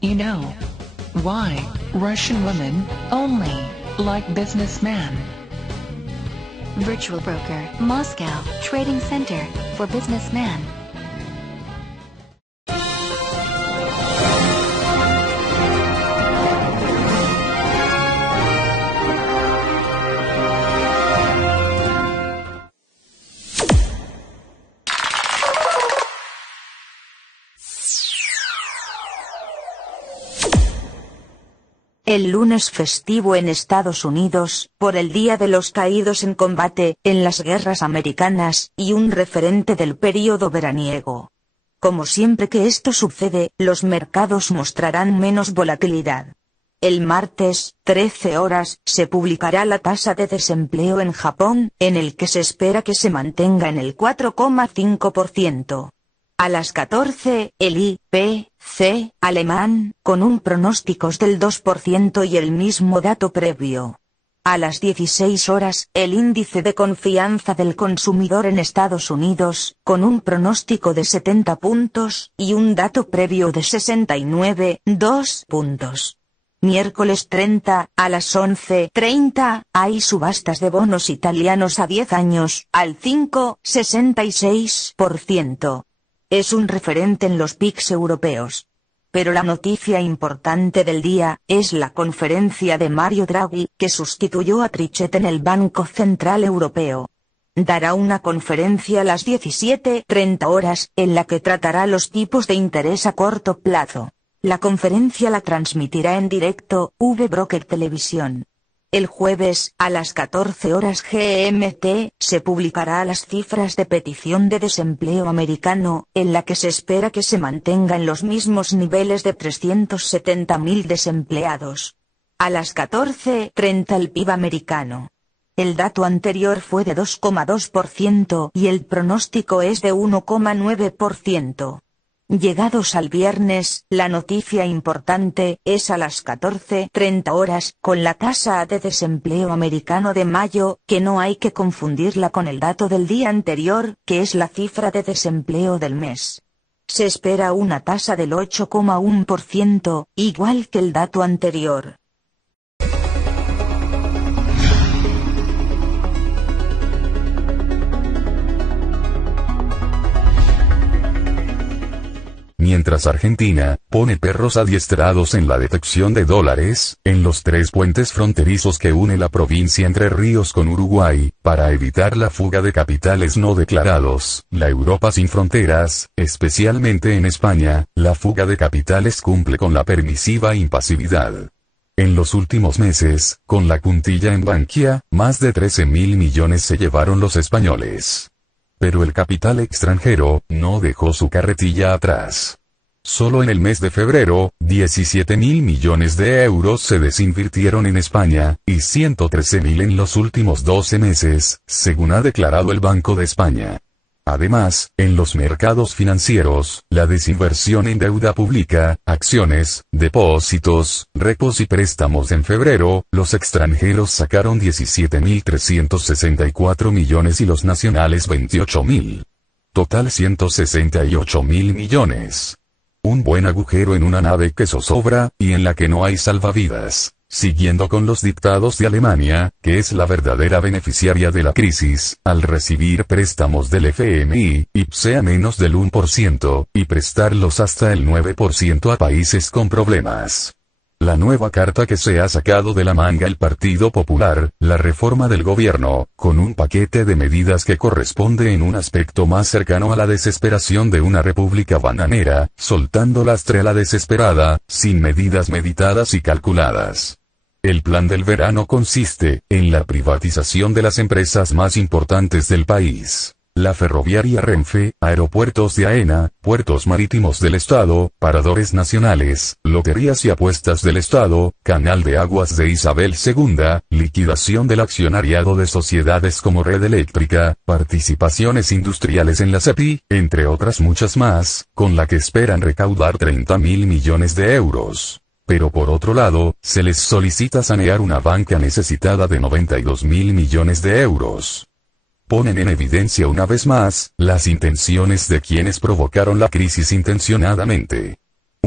You know why Russian women only like businessmen. Virtual Broker, Moscow, Trading Center, for businessmen. El lunes festivo en Estados Unidos, por el Día de los Caídos en Combate, en las Guerras Americanas, y un referente del período veraniego. Como siempre que esto sucede, los mercados mostrarán menos volatilidad. El martes, 13 horas, se publicará la tasa de desempleo en Japón, en el que se espera que se mantenga en el 4,5%. A las 14, el IPC alemán, con un pronósticos del 2% y el mismo dato previo. A las 16 horas, el índice de confianza del consumidor en Estados Unidos, con un pronóstico de 70 puntos, y un dato previo de 69,2 puntos. Miércoles 30, a las 11:30, hay subastas de bonos italianos a 10 años, al 5,66%. Es un referente en los PIX europeos. Pero la noticia importante del día es la conferencia de Mario Draghi, que sustituyó a Trichet en el Banco Central Europeo. Dará una conferencia a las 17:30 horas, en la que tratará los tipos de interés a corto plazo. La conferencia la transmitirá en directo, V-Broker Televisión. El jueves, a las 14 horas GMT, se publicará las cifras de petición de desempleo americano, en la que se espera que se mantenga en los mismos niveles de 370.000 desempleados. A las 14:30 el PIB americano. El dato anterior fue de 2,2% y el pronóstico es de 1,9%. Llegados al viernes, la noticia importante es a las 14:30 horas, con la tasa de desempleo americano de mayo, que no hay que confundirla con el dato del día anterior, que es la cifra de desempleo del mes. Se espera una tasa del 8,1%, igual que el dato anterior. Mientras Argentina pone perros adiestrados en la detección de dólares, en los 3 puentes fronterizos que une la provincia Entre Ríos con Uruguay, para evitar la fuga de capitales no declarados, la Europa sin fronteras, especialmente en España, la fuga de capitales cumple con la permisiva impasividad. En los últimos meses, con la puntilla en Bankia, más de 13.000 millones se llevaron los españoles. Pero el capital extranjero no dejó su carretilla atrás. Solo en el mes de febrero, 17.000 millones de euros se desinvirtieron en España, y 113.000 en los últimos 12 meses, según ha declarado el Banco de España. Además, en los mercados financieros, la desinversión en deuda pública, acciones, depósitos, repos y préstamos en febrero, los extranjeros sacaron 17.364 millones y los nacionales 28.000. Total 168.000 millones. Un buen agujero en una nave que zozobra, y en la que no hay salvavidas. Siguiendo con los dictados de Alemania, que es la verdadera beneficiaria de la crisis, al recibir préstamos del FMI, IPC a menos del 1%, y prestarlos hasta el 9% a países con problemas. La nueva carta que se ha sacado de la manga el Partido Popular, la reforma del gobierno, con un paquete de medidas que corresponde en un aspecto más cercano a la desesperación de una república bananera, soltando lastre a la desesperada, sin medidas meditadas y calculadas. El plan del verano consiste en la privatización de las empresas más importantes del país. La ferroviaria Renfe, aeropuertos de AENA, puertos marítimos del Estado, paradores nacionales, loterías y apuestas del Estado, canal de aguas de Isabel II, liquidación del accionariado de sociedades como Red Eléctrica, participaciones industriales en la SEPI, entre otras muchas más, con la que esperan recaudar 30.000 millones de euros. Pero por otro lado, se les solicita sanear una banca necesitada de 92.000 millones de euros. Ponen en evidencia una vez más, las intenciones de quienes provocaron la crisis intencionadamente.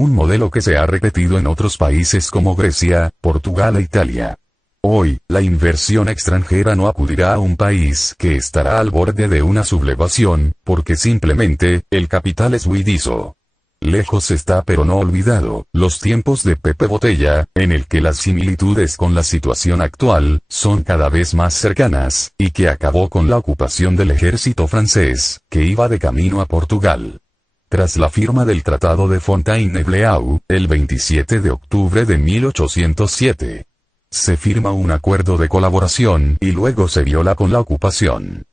Un modelo que se ha repetido en otros países como Grecia, Portugal e Italia. Hoy, la inversión extranjera no acudirá a un país que estará al borde de una sublevación, porque simplemente, el capital es huidizo. Lejos está pero no olvidado, los tiempos de Pepe Botella, en el que las similitudes con la situación actual, son cada vez más cercanas, y que acabó con la ocupación del ejército francés, que iba de camino a Portugal. Tras la firma del Tratado de Fontainebleau, el 27 de octubre de 1807, se firma un acuerdo de colaboración y luego se viola con la ocupación.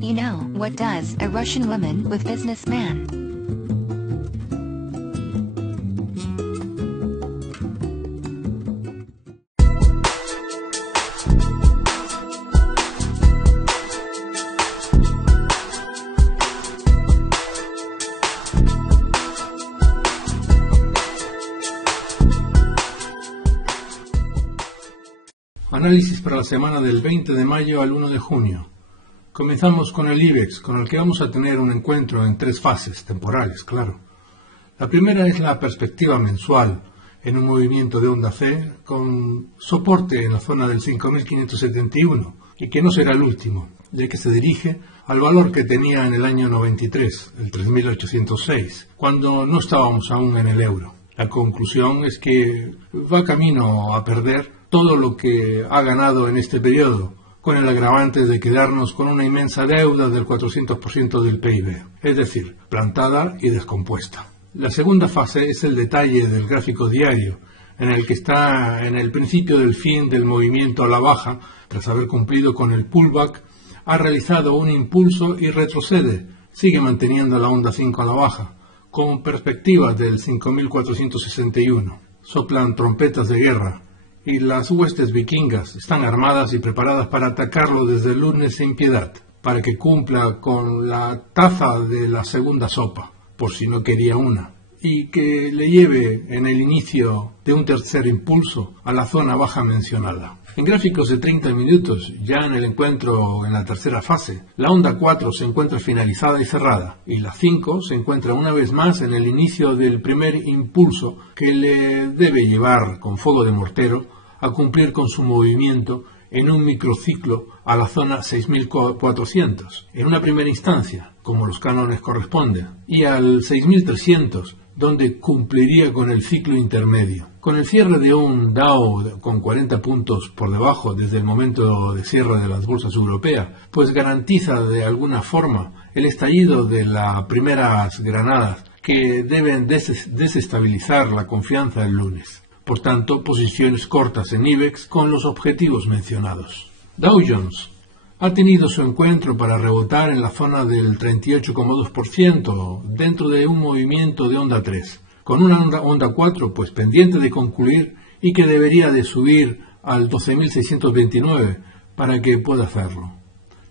You know, what does a Russian woman with businessman? Análisis para la semana del 20 de mayo al 1 de junio. Comenzamos con el IBEX, con el que vamos a tener un encuentro en 3 fases, temporales, claro. La primera es la perspectiva mensual, en un movimiento de onda C, con soporte en la zona del 5.571, y que no será el último, ya que se dirige al valor que tenía en el año 93, el 3.806, cuando no estábamos aún en el euro. La conclusión es que va camino a perder todo lo que ha ganado en este periodo, con el agravante de quedarnos con una inmensa deuda del 400% del PIB, es decir, plantada y descompuesta. La segunda fase es el detalle del gráfico diario, en el que está en el principio del fin del movimiento a la baja, tras haber cumplido con el pullback, ha realizado un impulso y retrocede, sigue manteniendo la onda 5 a la baja, con perspectivas del 5.461. Soplan trompetas de guerra, y las huestes vikingas están armadas y preparadas para atacarlo desde el lunes sin piedad, para que cumpla con la taza de la segunda sopa, por si no quería una, y que le lleve en el inicio de un tercer impulso a la zona baja mencionada. En gráficos de 30 minutos, ya en el encuentro en la tercera fase, la onda 4 se encuentra finalizada y cerrada, y la 5 se encuentra una vez más en el inicio del primer impulso que le debe llevar con fuego de mortero a cumplir con su movimiento en un microciclo a la zona 6.400, en una primera instancia, como los cánones corresponden, y al 6.300, donde cumpliría con el ciclo intermedio. Con el cierre de un Dow con 40 puntos por debajo desde el momento de cierre de las bolsas europeas, pues garantiza de alguna forma el estallido de las primeras granadas que deben desestabilizar la confianza el lunes. Por tanto, posiciones cortas en IBEX con los objetivos mencionados. Dow Jones ha tenido su encuentro para rebotar en la zona del 38,2% dentro de un movimiento de onda 3, con una onda 4 pues pendiente de concluir y que debería de subir al 12.629 para que pueda hacerlo.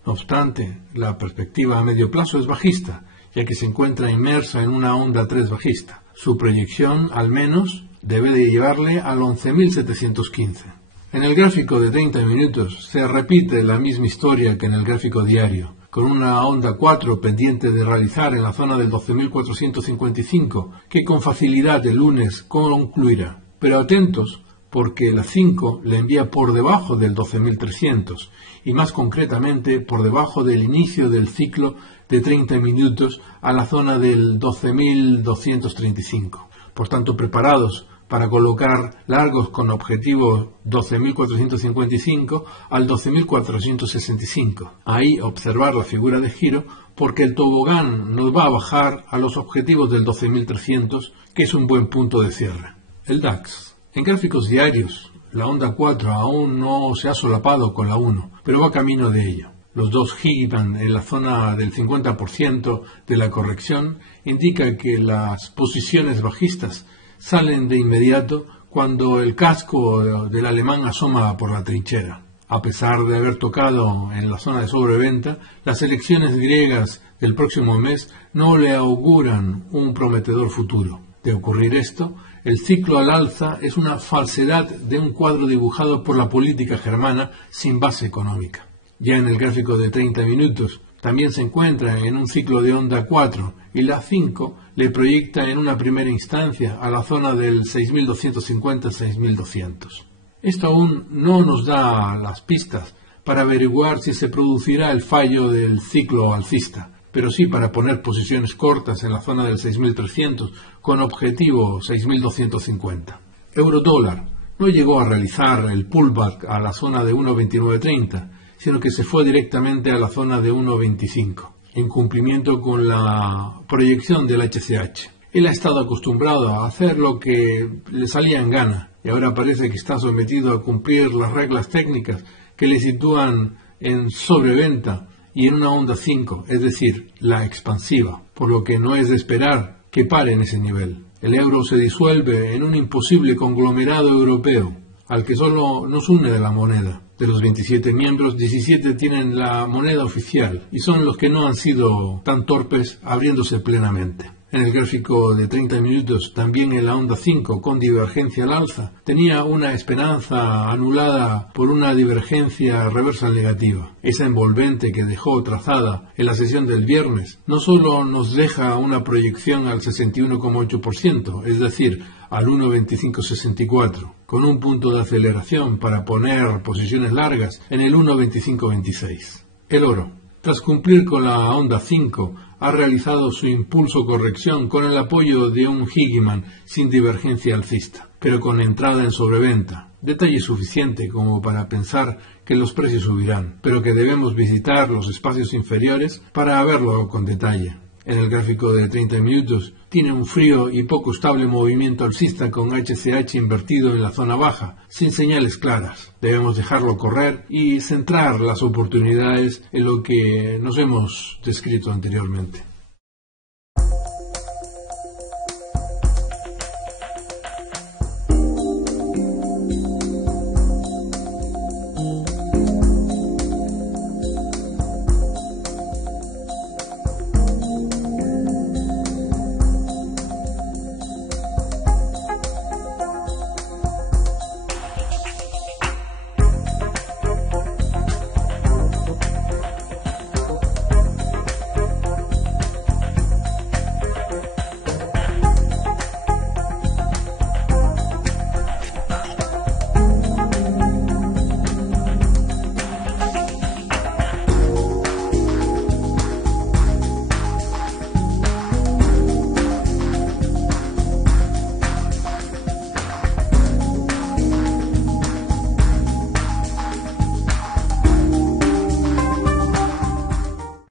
No obstante, la perspectiva a medio plazo es bajista, ya que se encuentra inmersa en una onda 3 bajista. Su proyección, al menos, debe de llevarle al 11.715. En el gráfico de 30 minutos se repite la misma historia que en el gráfico diario, con una onda 4 pendiente de realizar en la zona del 12.455, que con facilidad el lunes concluirá. Pero atentos, porque la 5 le envía por debajo del 12.300, y más concretamente por debajo del inicio del ciclo de 30 minutos a la zona del 12.235. Por tanto, preparados para colocar largos con objetivo 12.455 al 12.465. Ahí observar la figura de giro porque el tobogán nos va a bajar a los objetivos del 12.300, que es un buen punto de cierre. El DAX. En gráficos diarios, la onda 4 aún no se ha solapado con la 1, pero va camino de ello. Los dos gigan en la zona del 50% de la corrección, indica que las posiciones bajistas salen de inmediato cuando el casco del alemán asoma por la trinchera. A pesar de haber tocado en la zona de sobreventa, las elecciones griegas del próximo mes no le auguran un prometedor futuro. De ocurrir esto, el ciclo al alza es una falsedad de un cuadro dibujado por la política germana sin base económica. Ya en el gráfico de 30 minutos También se encuentra en un ciclo de onda 4 y la 5 le proyecta en una primera instancia a la zona del 6250-6200. Esto aún no nos da las pistas para averiguar si se producirá el fallo del ciclo alcista, pero sí para poner posiciones cortas en la zona del 6300 con objetivo 6250. Eurodólar no llegó a realizar el pullback a la zona de 1.2930, sino que se fue directamente a la zona de 1.25, en cumplimiento con la proyección del HCH. Él ha estado acostumbrado a hacer lo que le salía en gana, y ahora parece que está sometido a cumplir las reglas técnicas que le sitúan en sobreventa y en una onda 5, es decir, la expansiva, por lo que no es de esperar que pare en ese nivel. El euro se disuelve en un imposible conglomerado europeo, al que solo nos une de la moneda. De los 27 miembros, 17 tienen la moneda oficial y son los que no han sido tan torpes abriéndose plenamente. En el gráfico de 30 minutos, también en la onda 5 con divergencia al alza, tenía una esperanza anulada por una divergencia reversal negativa. Esa envolvente que dejó trazada en la sesión del viernes no solo nos deja una proyección al 61,8%, es decir, al 1.2564, con un punto de aceleración para poner posiciones largas en el 1.2526. El oro, tras cumplir con la onda 5, ha realizado su impulso corrección con el apoyo de un Higgiman sin divergencia alcista, pero con entrada en sobreventa. Detalle suficiente como para pensar que los precios subirán, pero que debemos visitar los espacios inferiores para verlo con detalle. En el gráfico de 30 minutos tiene un frío y poco estable movimiento alcista con HCH invertido en la zona baja, sin señales claras. Debemos dejarlo correr y centrar las oportunidades en lo que nos hemos descrito anteriormente.